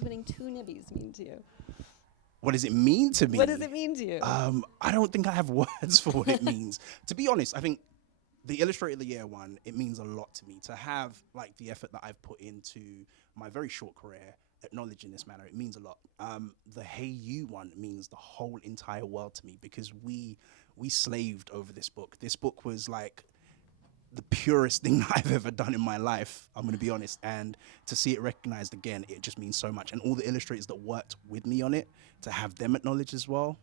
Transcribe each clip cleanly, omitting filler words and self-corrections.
does winning 2 Nibbies mean to you? What does it mean to me? What does it mean to you? I don't think I have words for what it means. To be honest, I think the Illustrator of the Year one, it means a lot to me to have like the effort that I've put into my very short career acknowledged in this manner. It means a lot. The Hey You one means the whole entire world to me because we slaved over this book. This book was like the purest thing that I've ever done in my life, I'm going to be honest. And to see it recognized again, it just means so much. And all the illustrators that worked with me on it, to have them acknowledged as well,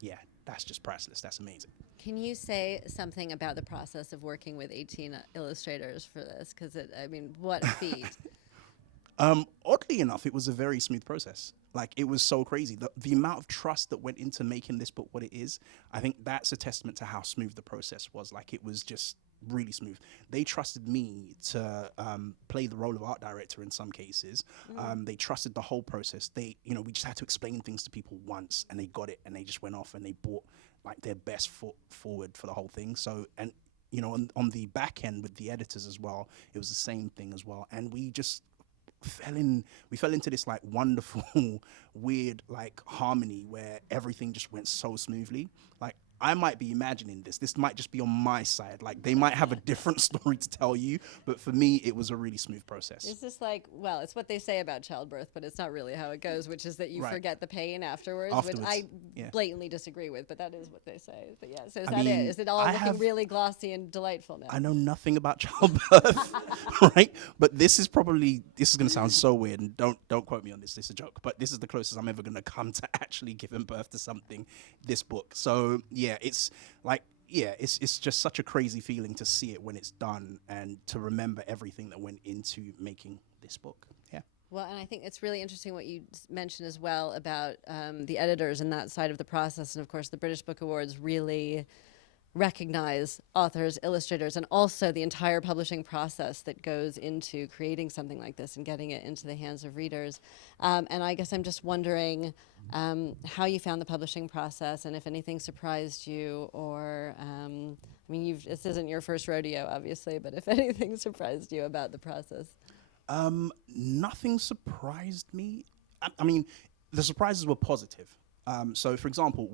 yeah, that's just priceless. That's amazing. Can you say something about the process of working with 18 illustrators for this? Because, I mean, what a feat. Oddly enough, it was a very smooth process. Like, it was so crazy. The amount of trust that went into making this book what it is, I think that's a testament to how smooth the process was. Like, it was just really smooth. They trusted me to play the role of art director in some cases. They trusted the whole process. We just had to explain things to people once, and they got it, and they just went off and they brought like their best foot forward for the whole thing. So, and on the back end with the editors as well, it was the same thing as well. And we just fell into this like wonderful weird like harmony where everything just went so smoothly. Like, I might be imagining this might just be on my side, like they might have a different story to tell you, but for me it was a really smooth process. Is this like, well, it's what they say about childbirth, but it's not really how it goes, which is that you forget the pain afterwards, which I blatantly disagree with, but that is what they say. But yeah, so is it all looking really glossy and delightful now? I know nothing about childbirth, right? But this is going to sound so weird, and don't quote me on this. This is a joke, but this is the closest I'm ever going to come to actually giving birth to something. This book, so yeah, it's like it's just such a crazy feeling to see it when it's done and to remember everything that went into making this book. Yeah. Well, and I think it's really interesting what you mentioned as well about the editors and that side of the process, and of course the British Book Awards really recognize authors, illustrators, and also the entire publishing process that goes into creating something like this and getting it into the hands of readers. And I guess I'm just wondering how you found the publishing process and if anything surprised you, or, I mean, this isn't your first rodeo, obviously, but if anything surprised you about the process. Nothing surprised me. I mean, the surprises were positive. So, for example,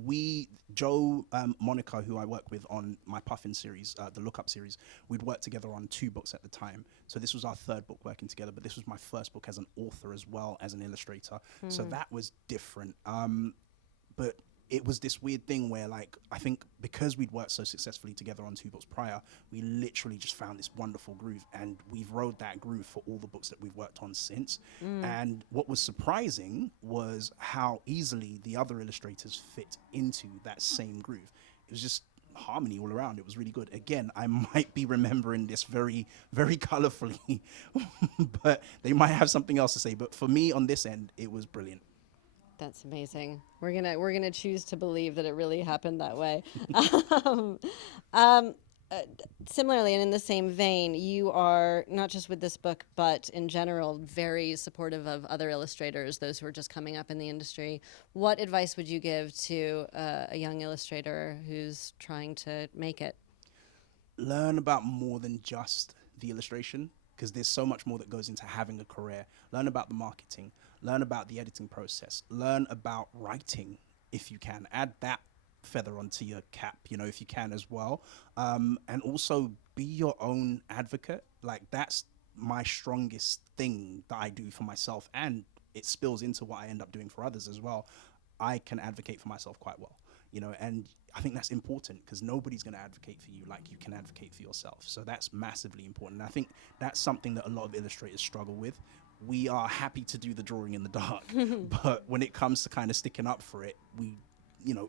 Joe, Monica, who I work with on my Puffin series, the Lookup series, we'd worked together on 2 books at the time. So this was our 3rd book working together, but this was my first book as an author as well as an illustrator. So that was different. But it was this weird thing where, like, I think because we'd worked so successfully together on 2 books prior, we literally just found this wonderful groove, and we've rode that groove for all the books that we've worked on since. And what was surprising was how easily the other illustrators fit into that same groove. It was just harmony all around. It was really good. Again, I might be remembering this very, very colorfully, but they might have something else to say. But for me on this end, it was brilliant. That's amazing. We're gonna choose to believe that it really happened that way. Similarly, and in the same vein, you are not just with this book, but in general, very supportive of other illustrators, those who are just coming up in the industry. What advice would you give to a young illustrator who's trying to make it? Learn about more than just the illustration, because there's so much more that goes into having a career. Learn about the marketing. Learn about the editing process. Learn about writing, if you can. Add that feather onto your cap, if you can as well. And also be your own advocate. Like, that's my strongest thing that I do for myself, and it spills into what I end up doing for others as well. I can advocate for myself quite well, and I think that's important because nobody's going to advocate for you like you can advocate for yourself. So that's massively important. And I think that's something that a lot of illustrators struggle with. We are happy to do the drawing in the dark, but when it comes to kind of sticking up for it,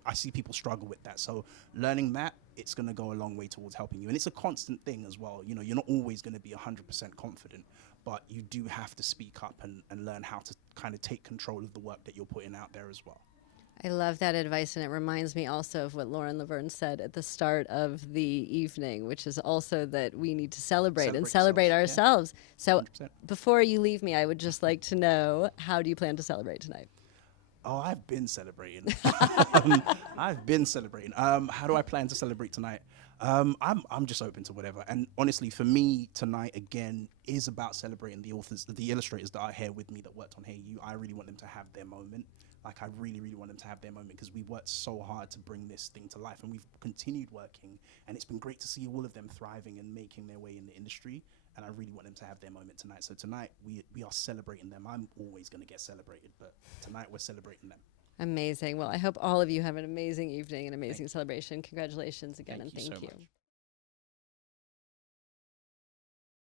I see people struggle with that. So learning that, it's going to go a long way towards helping you. And it's a constant thing as well. You're not always going to be 100% confident, but you do have to speak up and learn how to kind of take control of the work that you're putting out there as well. I love that advice, and it reminds me also of what Lauren Laverne said at the start of the evening, which is also that we need to celebrate ourselves. Yeah. So 100%. Before you leave me, I would just like to know, how do you plan to celebrate tonight? Oh, I've been celebrating. I've been celebrating. How do I plan to celebrate tonight? I'm just open to whatever. And honestly, for me, tonight again is about celebrating the authors, the illustrators that are here with me that worked on Hey You. I really want them to have their moment. Like I really, really want them to have their moment because we worked so hard to bring this thing to life, and we've continued working. And it's been great to see all of them thriving and making their way in the industry. And I really want them to have their moment tonight. So tonight we are celebrating them. I'm always going to get celebrated, but tonight we're celebrating them. Amazing. Well, I hope all of you have an amazing evening, an amazing celebration. Congratulations again, and Thank you thank so you. much.